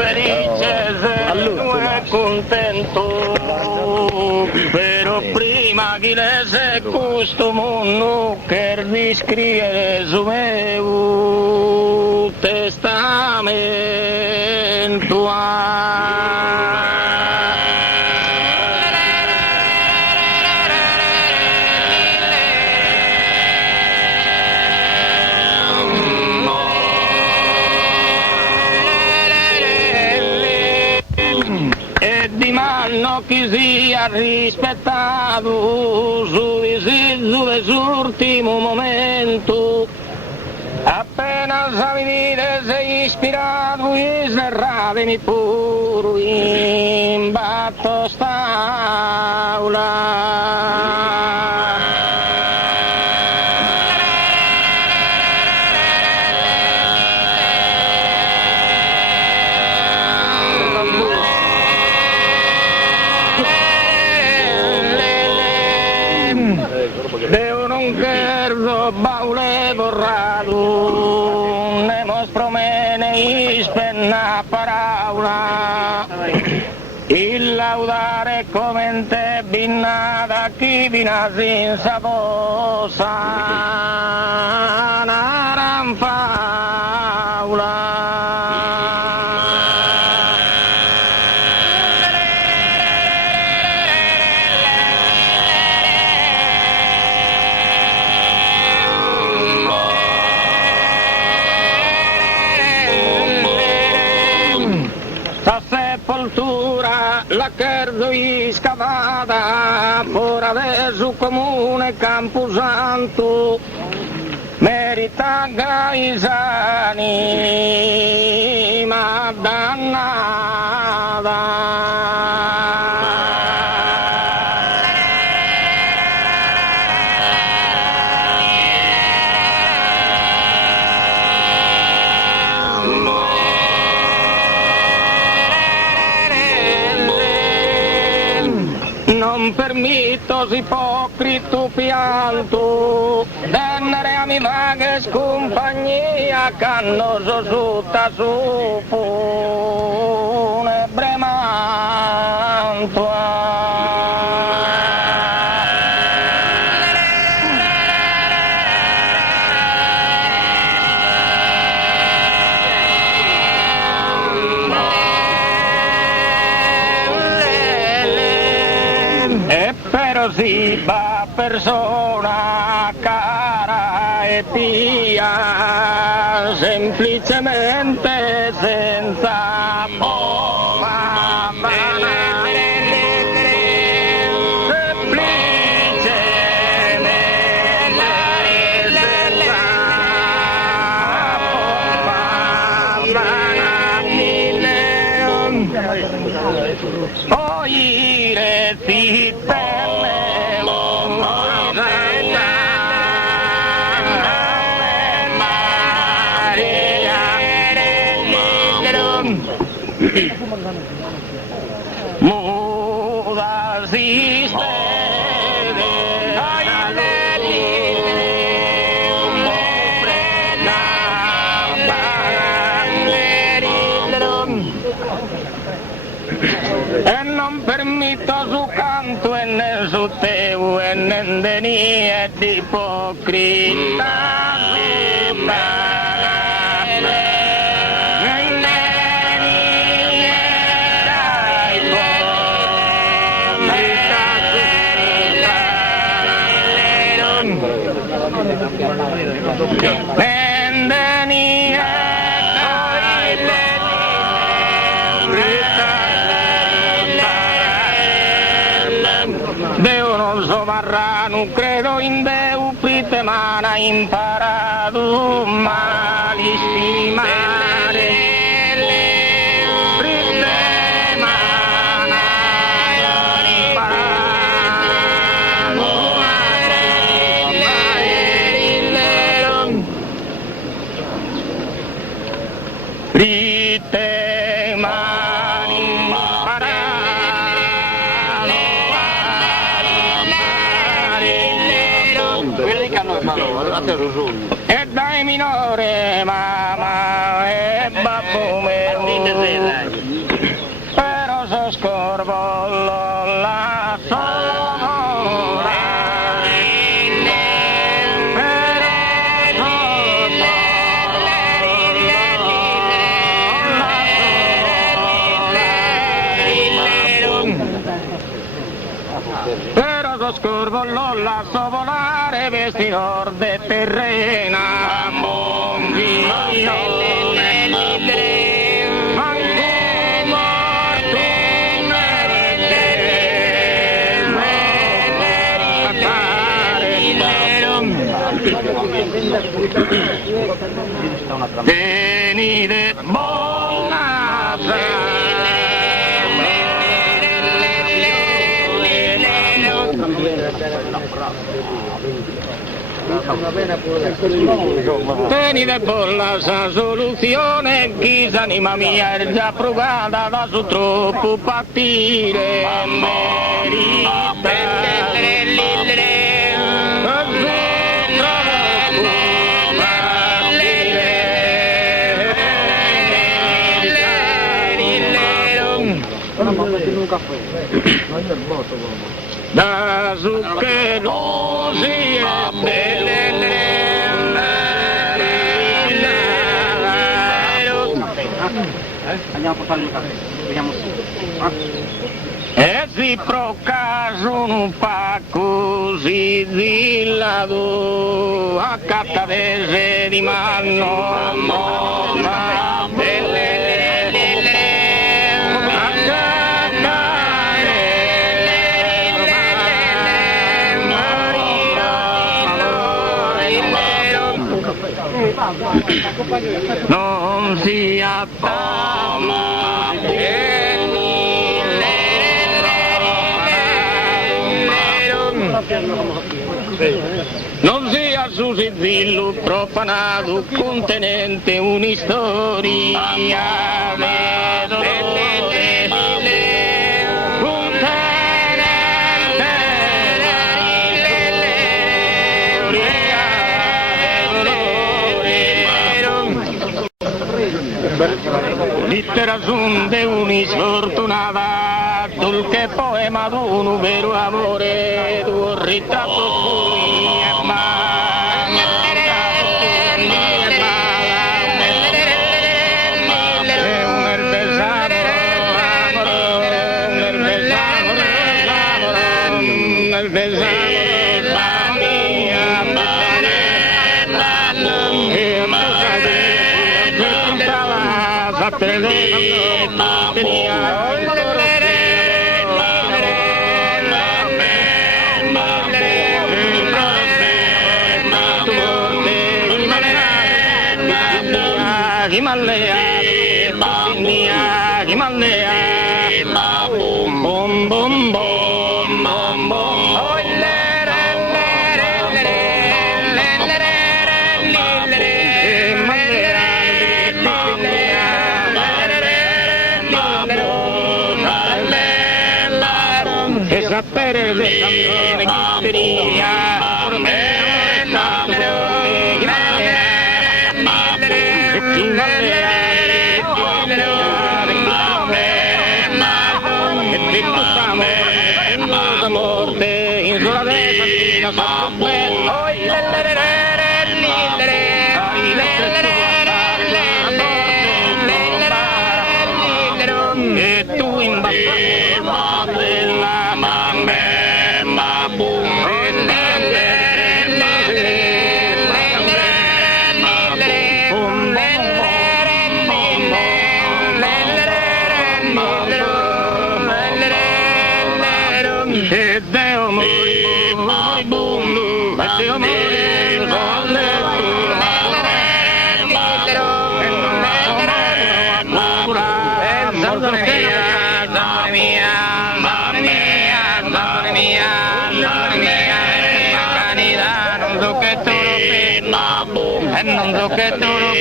felice se tu è contento, però prima che le se questo mondo che riscrivere su meu testamento. Di manno chi sia rispettato su sull'ultimo momento, appena savi dire sei ispirato e snerratemi pure in batto staula. Deo non perdo baule borrato, ne mostro mene ispenna paraula, il laudare come te binnata chi vina senza posa, naran faula. Sepoltura la perdo scavata por adesso comune Camposanto merita gaisani ma dannata. Non permetto ipocrito pianto, dannare a mi vaghe scompagnia, cannoso sutta su funebre mantua. E però si va persona cara e pia, semplicemente senza pompa, poi resti per me muda si e non permetto su canto e ne su teu e ne nie di ipocrita. Deo non so varrà, non credo in Deo, prite mana imparato malistimare. Prite mana imparato prite mani imparato. E dai minore los corvos los lazo volare vestidor de terrena. Venite bonazza. Venite por la soluzione, chi s'anima mia è già provata da su troppo partire. Da su che non si è Andiamo a portare il caffè, vediamo e si procaso un fa così zillato a cattavese di mano. Non si attama non sia su sigillo profanato contenente un'istoria Littera sunde unisfortunata, dulce poema d'un vero amore, tuo ritratto scuri e sapere le chisteria per me non so che tu lo